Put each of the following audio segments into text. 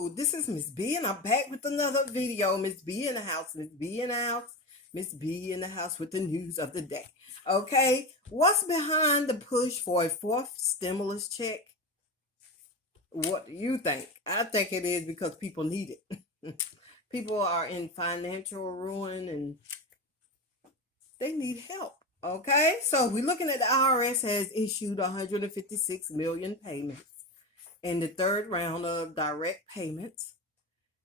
Hello, this is Miss B, and I'm back with another video. Miss B in the house, Miss B in the house, Miss B in the house with the news of the day. Okay, what's behind the push for a fourth stimulus check? What do you think? I think it is because people need it. People are in financial ruin and they need help. Okay, so we're looking at the IRS has issued 156 million payments in the third round of direct payments.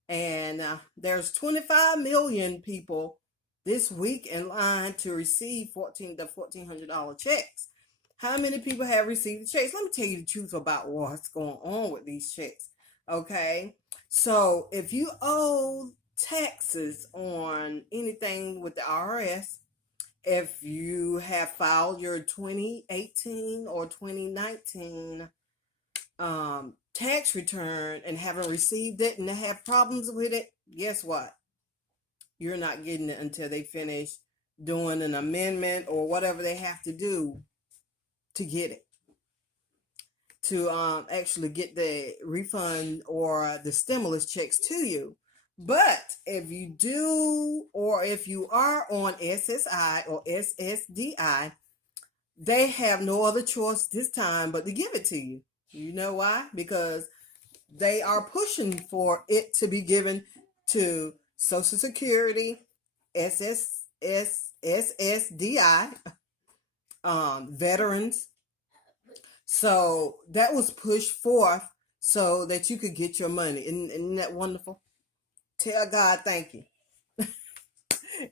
And there's 25 million people this week in line to receive $1,400 checks. How many people have received the checks? Let me tell you the truth about what's going on with these checks. Okay, so if you owe taxes on anything with the IRS, if you have filed your 2018 or 2019 tax return and haven't received it and have problems with it, guess what? You're not getting it until they finish doing an amendment or whatever they have to do to get it, to actually get the refund or the stimulus checks to you. But if you do, or if you are on SSI or SSDI, they have no other choice this time but to give it to you. You know why? Because they are pushing for it to be given to Social Security, SSDI, veterans. So that was pushed forth so that you could get your money. Isn't that wonderful? Tell God thank you.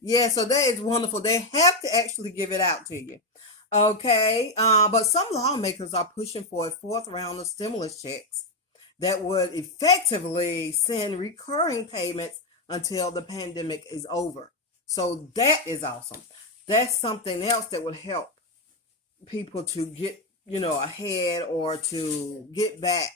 Yeah, so that is wonderful. They have to actually give it out to you. Okay, but some lawmakers are pushing for a fourth round of stimulus checks that would effectively send recurring payments until the pandemic is over. So that is awesome. That's something else that would help people to get, ahead or to get back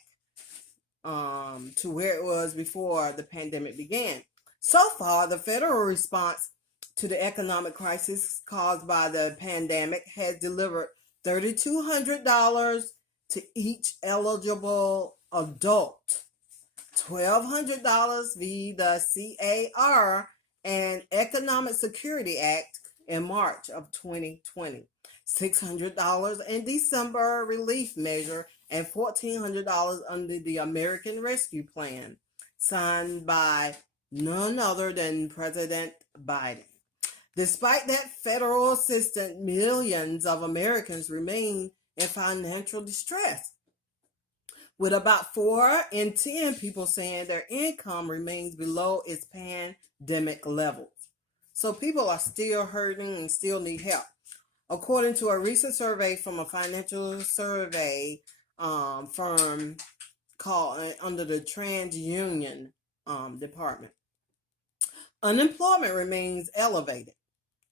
to where it was before the pandemic began. So far, the federal response to the economic crisis caused by the pandemic has delivered $3,200 to each eligible adult, $1,200 via the CAR and Economic Security Act in March of 2020, $600 in December relief measure, and $1,400 under the American Rescue Plan, signed by none other than President Biden. Despite that federal assistance, millions of Americans remain in financial distress, with about 4 in 10 people saying their income remains below its pandemic levels. So people are still hurting and still need help. According to a recent survey from a financial survey firm called under the TransUnion Department, unemployment remains elevated,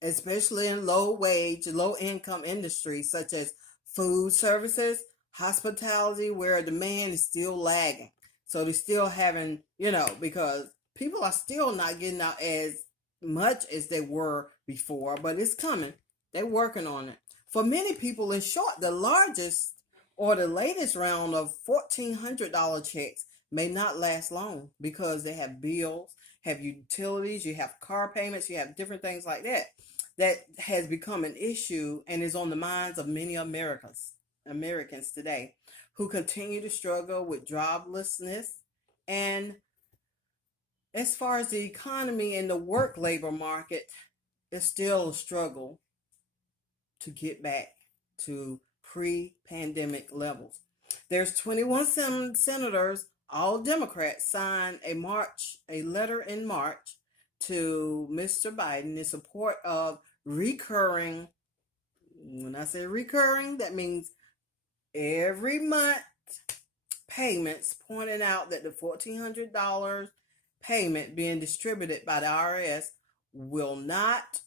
especially in low-wage, low-income industries such as food services, hospitality, where demand is still lagging. So they're still having, because people are still not getting out as much as they were before, but it's coming. They're working on it. For many people, in short, the largest or the latest round of $1,400 checks may not last long because they have bills, have utilities, you have car payments, you have different things like that. That has become an issue and is on the minds of many Americans today who continue to struggle with joblessness. And as far as the economy and the work labor market, it's still a struggle to get back to pre-pandemic levels. There's 21 senators, all Democrats, signed a letter in March to Mr. Biden in support of recurring. When I say recurring, that means every month payments, pointing out that the $1,400 payment being distributed by the IRS will not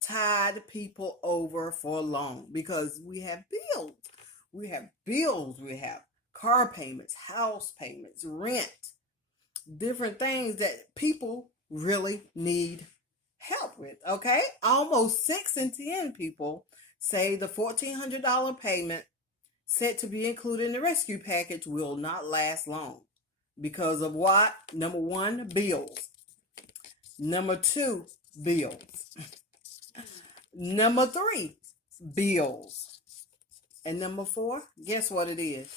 tide people over for long, because we have bills, we have car payments, house payments, rent, different things that people really need help with. Okay, almost 6 in 10 people say the $1,400 payment set to be included in the rescue package will not last long. Because of what? Number one, bills. Number two, bills. Number three, bills. And number four, guess what it is?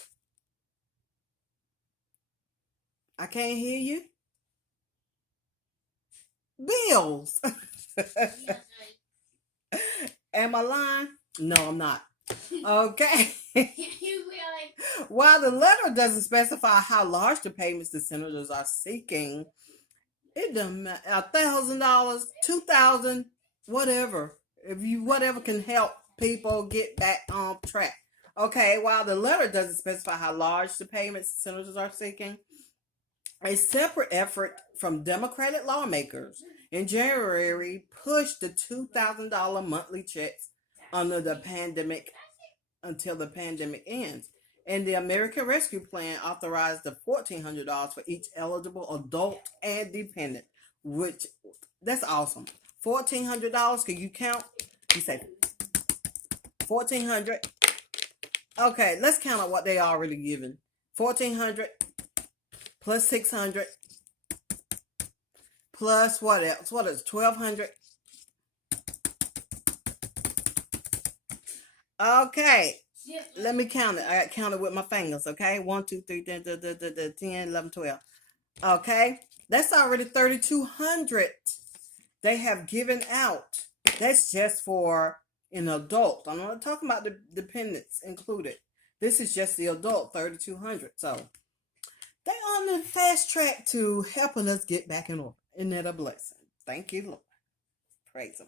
I can't hear you. Bills. Am I lying? No, I'm not. Okay. While the letter doesn't specify how large the payments the senators are seeking, it doesn't matter. $1,000, $2,000, whatever. If you whatever can help people get back on track. Okay, while the letter doesn't specify how large the payments the senators are seeking, a separate effort from Democratic lawmakers in January pushed the $2,000 monthly checks under the pandemic until the pandemic ends. And the American Rescue Plan authorized the $1,400 for each eligible adult and dependent, which that's awesome. $1,400. Can you count? You say $1,400. Okay, let's count out what they already given. $1,400 plus $600 plus what else? What is $1,200? Okay. Let me count it. I got counted with my fingers, okay? 1, 2, 3, 10, 11, 12. Okay? That's already $3,200 they have given out. That's just for an adult. I'm not talking about the dependents included. This is just the adult, $3,200. So they're on the fast track to helping us get back in order. Isn't that a blessing? Thank you, Lord. Praise Him.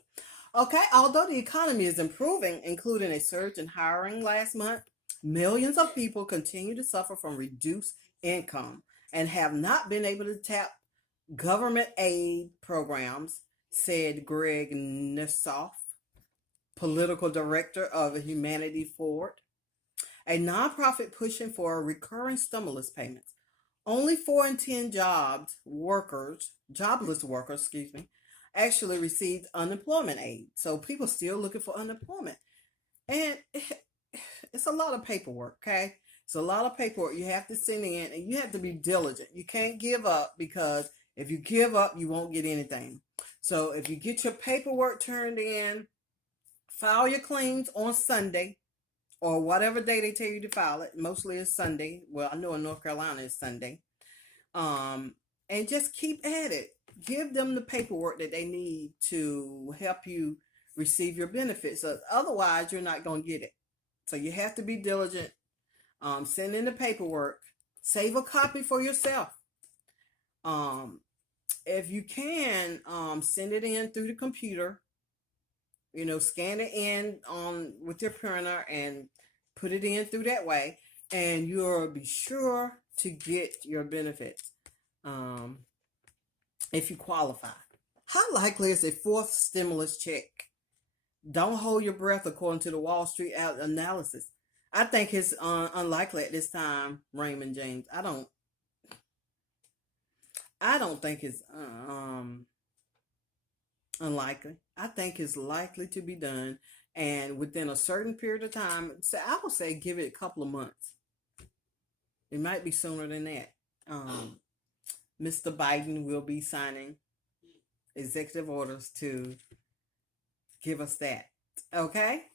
Okay, although the economy is improving, including a surge in hiring last month, millions of people continue to suffer from reduced income and have not been able to tap government aid programs, said Greg Nissoff, political director of Humanity Forward, a nonprofit pushing for recurring stimulus payments. Only 4 in 10 jobless workers, actually received unemployment aid. So people still looking for unemployment. And it's a lot of paperwork, okay? It's a lot of paperwork you have to send in, and you have to be diligent. You can't give up, because if you give up, you won't get anything. So if you get your paperwork turned in, file your claims on Sunday or whatever day they tell you to file it. Mostly it's Sunday. Well, I know in North Carolina it's Sunday. And just keep at it. Give them the paperwork that they need to help you receive your benefits. So otherwise, you're not going to get it. So you have to be diligent. Send in the paperwork. Save a copy for yourself. If you can, send it in through the computer. Scan it in with your printer and put it in through that way, and you'll be sure to get your benefits if you qualify. How likely is a fourth stimulus check? Don't hold your breath, according to the Wall Street analysis. I think it's unlikely at this time, Raymond James. I don't think it's unlikely. I think it's likely to be done, and within a certain period of time. So I would say give it a couple of months. It might be sooner than that. Mr. Biden will be signing executive orders to give us that. Okay?